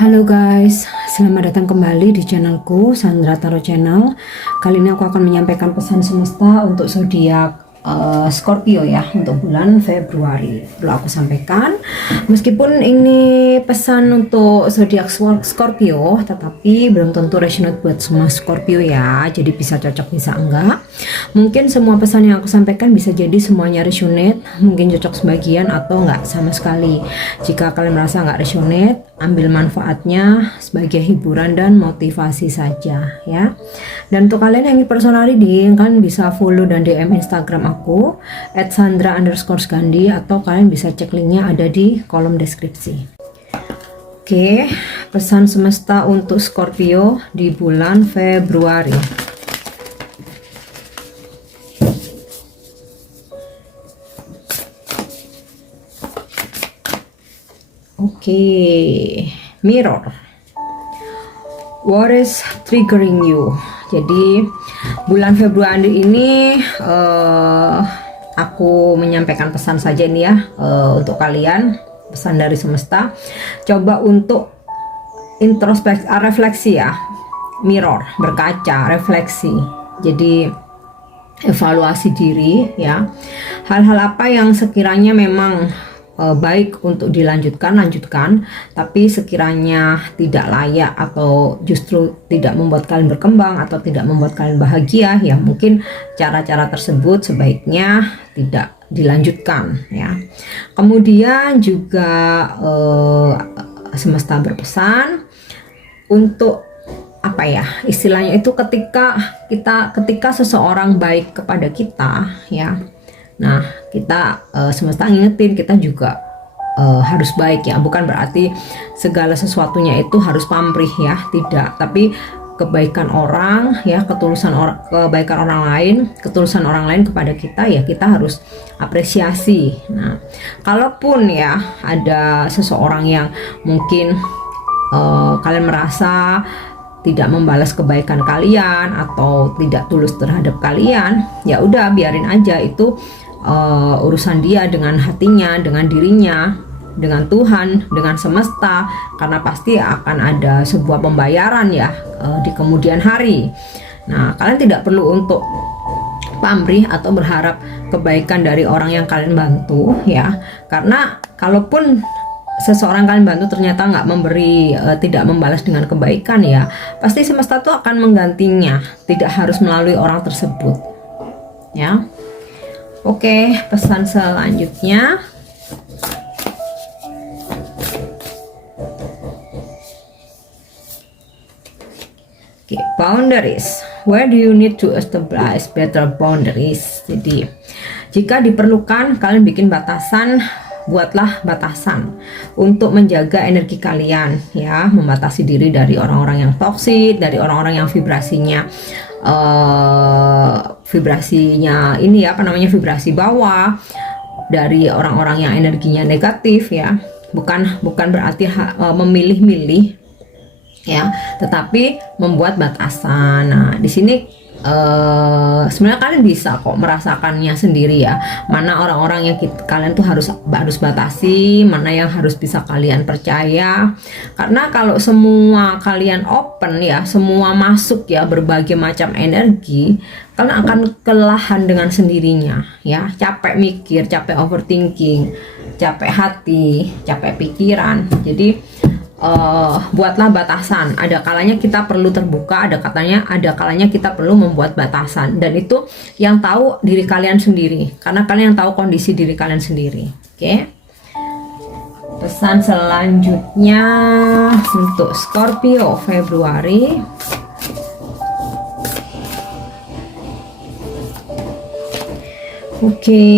Halo guys, selamat datang kembali di channelku Sandra Tarot Channel. Kali ini aku akan menyampaikan pesan semesta untuk zodiak Scorpio ya, untuk bulan Februari. Perlu aku sampaikan, meskipun ini pesan untuk zodiak Scorpio, tetapi belum tentu resonate buat semua Scorpio ya. Jadi bisa cocok, bisa enggak. Mungkin semua pesan yang aku sampaikan bisa jadi semuanya resonate, mungkin cocok sebagian atau enggak sama sekali. Jika kalian merasa enggak resonate, ambil manfaatnya sebagai hiburan dan motivasi saja ya. Dan untuk kalian yang ingin personal reading, kan bisa follow dan DM Instagram aku @sandra_gandhi, atau kalian bisa cek linknya ada di kolom deskripsi. Oke, pesan semesta untuk Scorpio di bulan Februari. Oke, Mirror. What is triggering you? Jadi bulan Februari ini aku menyampaikan pesan saja ini ya, untuk kalian, pesan dari semesta. Coba untuk introspeksi, refleksi ya, mirror, berkaca, refleksi. Jadi evaluasi diri ya, hal-hal apa yang sekiranya memang baik untuk lanjutkan, tapi sekiranya tidak layak atau justru tidak membuat kalian berkembang atau tidak membuat kalian bahagia, ya mungkin cara-cara tersebut sebaiknya tidak dilanjutkan ya. Kemudian juga semesta berpesan untuk apa ya, istilahnya itu ketika seseorang baik kepada kita ya. Nah, kita semesta ngingetin kita juga harus baik ya. Bukan berarti segala sesuatunya itu harus pamrih ya, tidak. Tapi kebaikan orang ya, kebaikan orang lain, ketulusan orang lain kepada kita ya, kita harus apresiasi. Nah, kalaupun ya ada seseorang yang mungkin kalian merasa tidak membalas kebaikan kalian atau tidak tulus terhadap kalian, ya udah biarin aja, itu urusan dia dengan hatinya, dengan dirinya, dengan Tuhan, dengan semesta, karena pasti akan ada sebuah pembayaran ya di kemudian hari. Nah, kalian tidak perlu untuk pamrih atau berharap kebaikan dari orang yang kalian bantu ya, karena kalaupun seseorang kalian bantu ternyata nggak memberi, tidak membalas dengan kebaikan ya, pasti semesta tuh akan menggantinya, tidak harus melalui orang tersebut ya. Oke, pesan selanjutnya. Oke, boundaries. Where do you need to establish better boundaries? Jadi, jika diperlukan kalian bikin batasan, buatlah batasan untuk menjaga energi kalian ya, membatasi diri dari orang-orang yang toksik, dari orang-orang yang vibrasinya ini ya, apa namanya, vibrasi bawah, dari orang-orang yang energinya negatif ya. Bukan berarti memilih-milih ya, tetapi membuat batasan. Nah, di sini sebenarnya kalian bisa kok merasakannya sendiri ya, mana orang-orang yang kalian tuh harus batasi, mana yang harus bisa kalian percaya. Karena kalau semua kalian open ya, semua masuk ya, berbagai macam energi, kalian akan kelelahan dengan sendirinya ya, capek mikir, capek overthinking, capek hati, capek pikiran. Jadi buatlah batasan. Ada kalanya kita perlu terbuka, ada kalanya kita perlu membuat batasan, dan itu yang tahu diri kalian sendiri, karena kalian yang tahu kondisi diri kalian sendiri. Oke. Pesan selanjutnya untuk Scorpio Februari. Oke,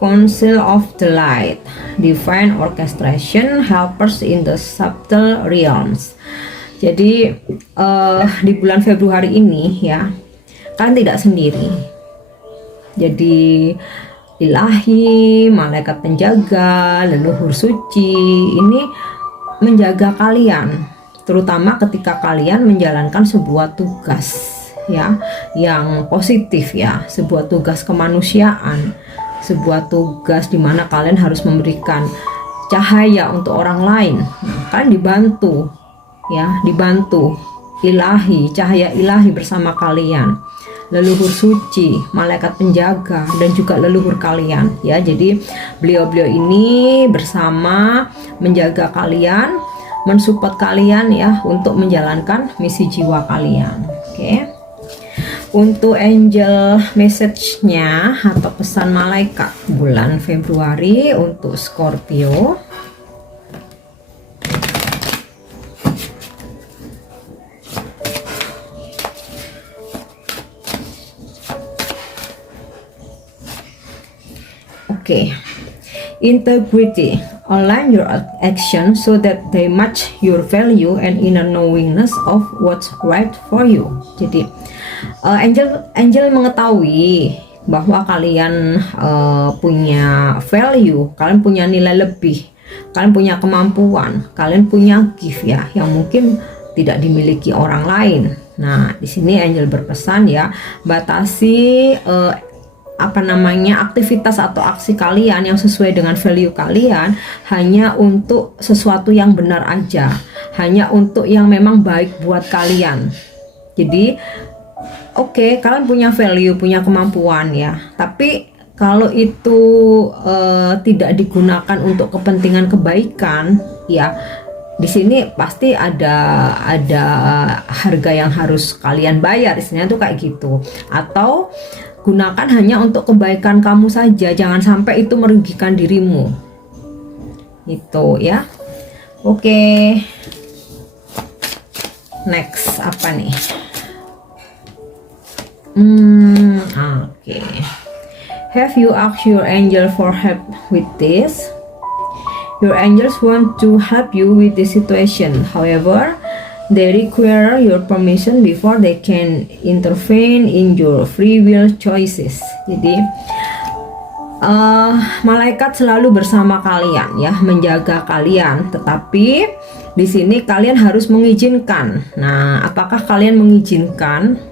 Council of the Light, Divine Orchestration, Helpers in the Subtle Realms. Jadi di bulan Februari ini ya, kalian tidak sendiri. Jadi ilahi, malaikat penjaga, leluhur suci ini menjaga kalian, terutama ketika kalian menjalankan sebuah tugas ya, yang positif ya, sebuah tugas kemanusiaan, sebuah tugas di mana kalian harus memberikan cahaya untuk orang lain. Nah, kalian dibantu ya, dibantu ilahi, cahaya ilahi bersama kalian, leluhur suci, malaikat penjaga, dan juga leluhur kalian ya. Jadi beliau-beliau ini bersama menjaga kalian, mensupport kalian ya untuk menjalankan misi jiwa kalian. Oke. Untuk angel message-nya atau pesan malaikat bulan Februari untuk Scorpio. Oke. Integrity. Align your action so that they match your value and inner knowingness of what's right for you. Jadi angel mengetahui bahwa kalian punya value, kalian punya nilai lebih, kalian punya kemampuan, kalian punya gift ya yang mungkin tidak dimiliki orang lain. Nah, di sini angel berpesan ya, batasi aktivitas atau aksi kalian yang sesuai dengan value kalian hanya untuk sesuatu yang benar aja, hanya untuk yang memang baik buat kalian. Jadi oke, kalian punya value, punya kemampuan ya, tapi kalau itu tidak digunakan untuk kepentingan kebaikan ya, di sini pasti ada harga yang harus kalian bayar, istilahnya tuh kayak gitu. Atau gunakan hanya untuk kebaikan kamu saja, jangan sampai itu merugikan dirimu. Itu ya. Oke. Next apa nih? Oke. Have you asked your angel for help with this? Your angels want to help you with this situation. However, they require your permission before they can intervene in your free will choices. Jadi malaikat selalu bersama kalian ya, menjaga kalian. Tetapi di sini kalian harus mengizinkan. Nah, apakah kalian mengizinkan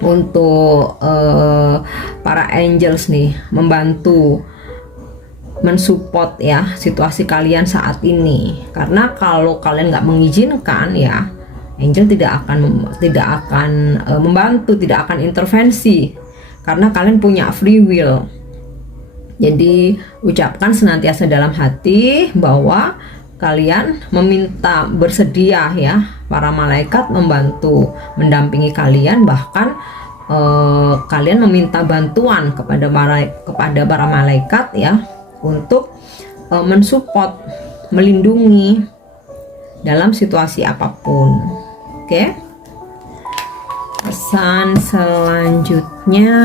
untuk para angels nih membantu, mensupport ya situasi kalian saat ini? Karena kalau kalian nggak mengizinkan ya, angel tidak akan membantu, tidak akan intervensi, karena kalian punya free will. Jadi ucapkan senantiasa dalam hati bahwa kalian meminta, bersedia ya, para malaikat membantu, mendampingi kalian, bahkan kalian meminta bantuan kepada para malaikat ya, untuk mensupport, melindungi dalam situasi apapun. Oke. Pesan selanjutnya.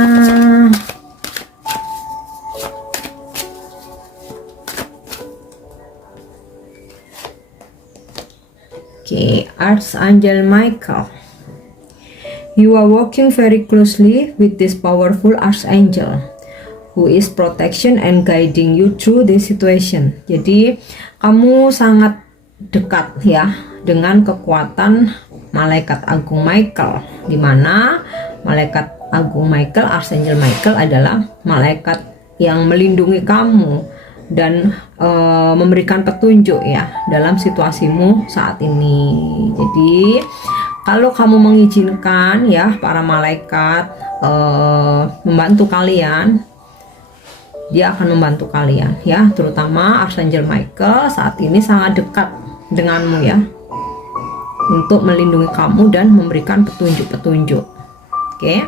Oke, Archangel Michael. You are working very closely with this powerful Archangel who is protection and guiding you through this situation. Jadi kamu sangat dekat ya dengan kekuatan malaikat agung Michael, di mana malaikat agung Michael, Archangel Michael adalah malaikat yang melindungi kamu dan memberikan petunjuk ya dalam situasimu saat ini. Jadi kalau kamu mengizinkan ya para malaikat membantu kalian, dia akan membantu kalian ya, terutama Archangel Michael saat ini sangat dekat denganmu ya, untuk melindungi kamu dan memberikan petunjuk-petunjuk. Oke.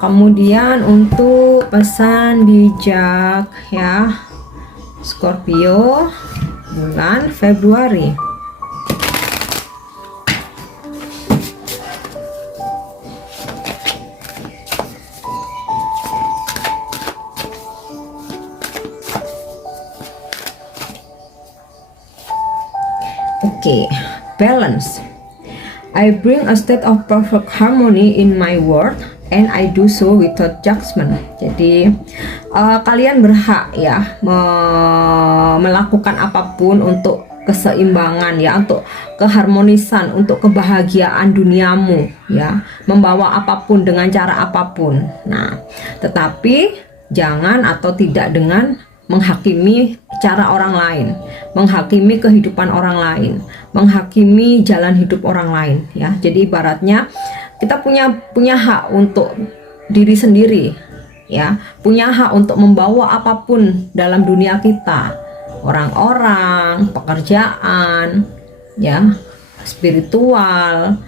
Kemudian untuk pesan bijak ya, Scorpio bulan Februari. Oke, balance. I bring a state of perfect harmony in my world and I do so without judgment. Jadi kalian berhak ya melakukan apapun untuk keseimbangan ya, untuk keharmonisan, untuk kebahagiaan duniamu ya, membawa apapun dengan cara apapun. Nah, tetapi jangan atau tidak dengan menghakimi cara orang lain, menghakimi kehidupan orang lain, menghakimi jalan hidup orang lain ya. Jadi ibaratnya kita punya hak untuk diri sendiri ya, punya hak untuk membawa apapun dalam dunia kita, orang-orang, pekerjaan ya, spiritual,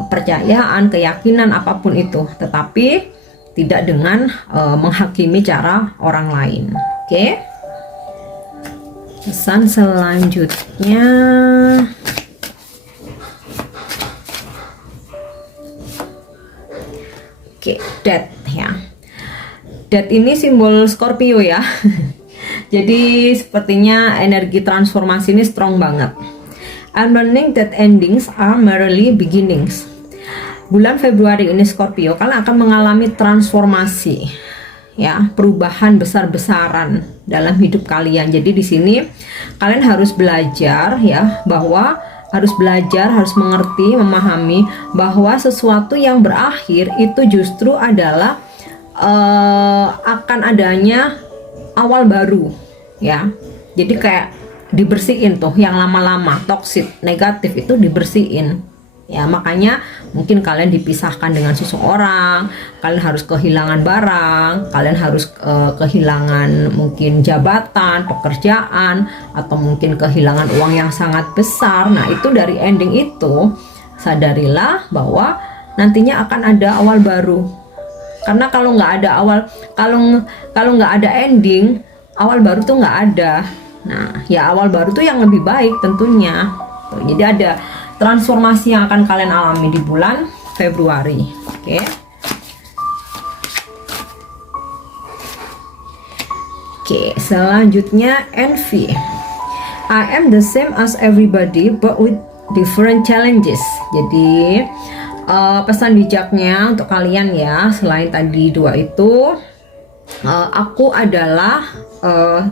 kepercayaan, keyakinan, apapun itu, tetapi tidak dengan menghakimi cara orang lain. Oke. Pesan selanjutnya, oke, Death ya. Death ini simbol Scorpio ya. Jadi sepertinya energi transformasi ini strong banget. I'm learning that endings are merely beginnings. Bulan Februari ini Scorpio, kalian akan mengalami transformasi ya, perubahan besar-besaran dalam hidup kalian. Jadi di sini kalian harus belajar ya, bahwa harus belajar, harus mengerti, memahami bahwa sesuatu yang berakhir itu justru adalah akan adanya awal baru ya. Jadi kayak dibersihin tuh yang lama-lama toksik, negatif itu dibersihin ya. Makanya mungkin kalian dipisahkan dengan seseorang, kalian harus kehilangan barang, kalian harus kehilangan mungkin jabatan, pekerjaan, atau mungkin kehilangan uang yang sangat besar. Nah itu dari ending itu, sadarilah bahwa nantinya akan ada awal baru. Karena kalau nggak ada awal, kalau nggak ada ending, awal baru tuh nggak ada. Nah ya awal baru tuh yang lebih baik tentunya. Jadi ada transformasi yang akan kalian alami di bulan Februari. Oke. Oke, selanjutnya envy. I am the same as everybody but with different challenges. Jadi pesan bijaknya untuk kalian ya, selain tadi dua itu, aku adalah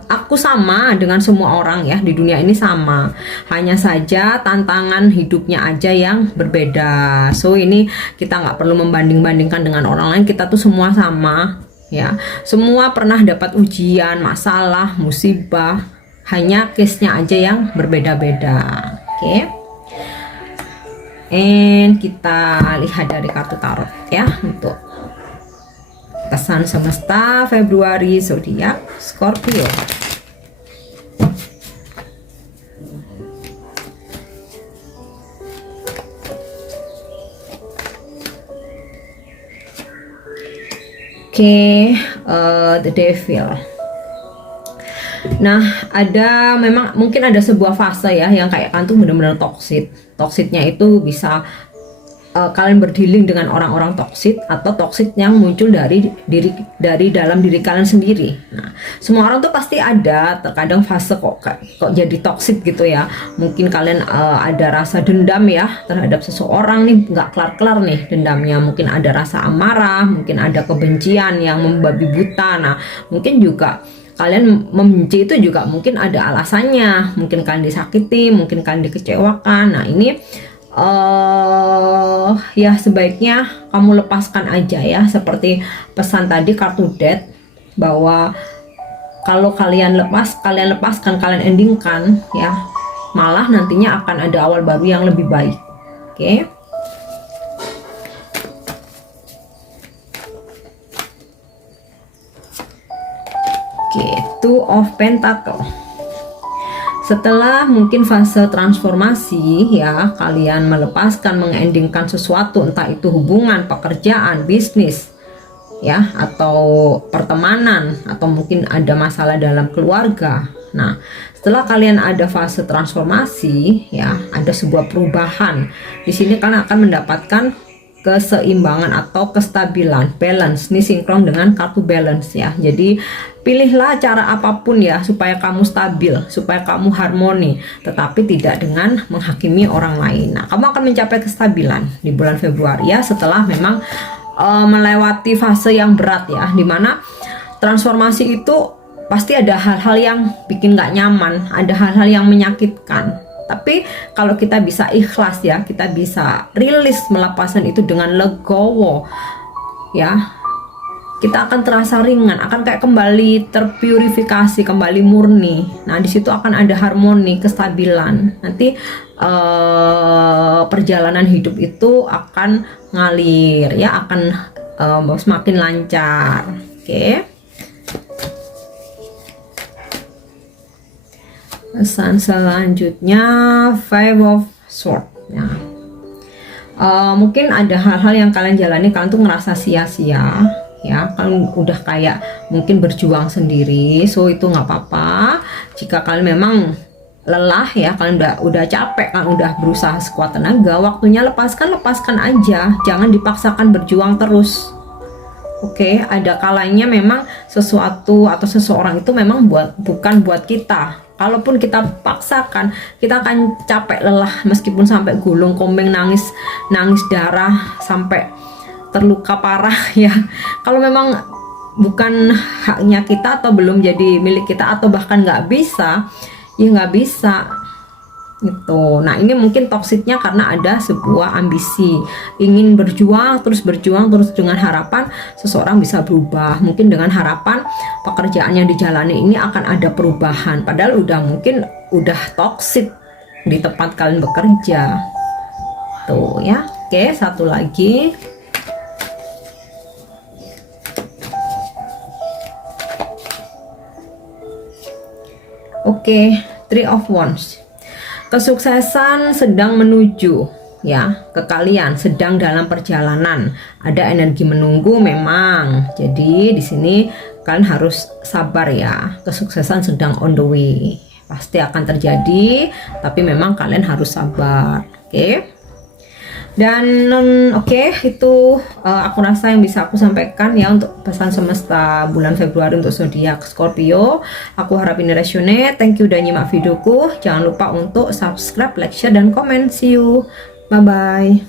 aku sama dengan semua orang ya di dunia ini, sama, hanya saja tantangan hidupnya aja yang berbeda. So ini kita nggak perlu membanding-bandingkan dengan orang lain, kita tuh semua sama ya, semua pernah dapat ujian, masalah, musibah, hanya case-nya aja yang berbeda-beda. Oke. And kita lihat dari kartu tarot ya, untuk pesan semesta Februari zodiak Scorpio. Oke, the Devil. Nah, memang mungkin ada sebuah fase ya yang kayak kan tuh benar-benar toksik. Toksiknya itu bisa kalian berdealing dengan orang-orang toksik, atau toksik yang muncul dari dalam diri kalian sendiri. Nah, semua orang tuh pasti ada terkadang fase kok jadi toksik gitu ya. Mungkin kalian ada rasa dendam ya terhadap seseorang nih, nggak kelar-kelar nih dendamnya. Mungkin ada rasa amarah, mungkin ada kebencian yang membabi buta. Nah, mungkin juga kalian membenci itu juga mungkin ada alasannya. Mungkin kalian disakiti, mungkin kalian dikecewakan. Nah, ini ya sebaiknya kamu lepaskan aja ya, seperti pesan tadi kartu Death, bahwa kalau kalian lepaskan, kalian endingkan ya, malah nantinya akan ada awal baru yang lebih baik. Oke. Oke, Two of Pentacle. Setelah mungkin fase transformasi ya, kalian melepaskan, mengendingkan sesuatu, entah itu hubungan, pekerjaan, bisnis ya, atau pertemanan, atau mungkin ada masalah dalam keluarga. Nah, setelah kalian ada fase transformasi ya, ada sebuah perubahan. Di sini kalian akan mendapatkan keseimbangan atau kestabilan, balance. Ini sinkron dengan kartu balance ya. Jadi pilihlah cara apapun ya supaya kamu stabil, supaya kamu harmoni, tetapi tidak dengan menghakimi orang lain. Nah, kamu akan mencapai kestabilan di bulan Februari ya, setelah memang melewati fase yang berat ya, dimana transformasi itu pasti ada hal-hal yang bikin gak nyaman, ada hal-hal yang menyakitkan. Tapi kalau kita bisa ikhlas ya, kita bisa rilis, melepaskan itu dengan legowo ya, kita akan terasa ringan, akan kayak kembali terpurifikasi, kembali murni. Nah, di situ akan ada harmoni, kestabilan. Nanti perjalanan hidup itu akan ngalir, ya, akan semakin lancar. Oke. Pesan selanjutnya Five of Swords. Ya. Mungkin ada hal-hal yang kalian jalani, kalian tuh ngerasa sia-sia, ya, kalian udah kayak mungkin berjuang sendiri, so itu nggak apa-apa. Jika kalian memang lelah, ya, kalian udah capek, kan udah berusaha sekuat tenaga, waktunya lepaskan aja, jangan dipaksakan berjuang terus. Oke, ada kalanya memang sesuatu atau seseorang itu memang bukan buat kita. Kalaupun kita paksakan, kita akan capek, lelah, meskipun sampai gulung komeng, nangis darah, sampai terluka parah, ya. Kalau memang bukan haknya kita atau belum jadi milik kita atau bahkan nggak bisa, ya nggak bisa gitu. Nah, ini mungkin toksiknya karena ada sebuah ambisi, ingin berjuang terus dengan harapan seseorang bisa berubah, mungkin dengan harapan pekerjaan yang dijalani ini akan ada perubahan, padahal mungkin udah toksik di tempat kalian bekerja tuh, ya. Oke, satu lagi. Oke, Three of Wands. Kesuksesan sedang menuju, ya, ke kalian, sedang dalam perjalanan. Ada energi menunggu memang. Jadi di sini kalian harus sabar, ya. Kesuksesan sedang on the way. Pasti akan terjadi, tapi memang kalian harus sabar. Oke. Dan itu aku rasa yang bisa aku sampaikan, ya, untuk pesan semesta bulan Februari untuk zodiak Scorpio. Aku harap ini resonate. Thank you udah nyimak videoku. Jangan lupa untuk subscribe, like, share, dan komen. See you. Bye bye.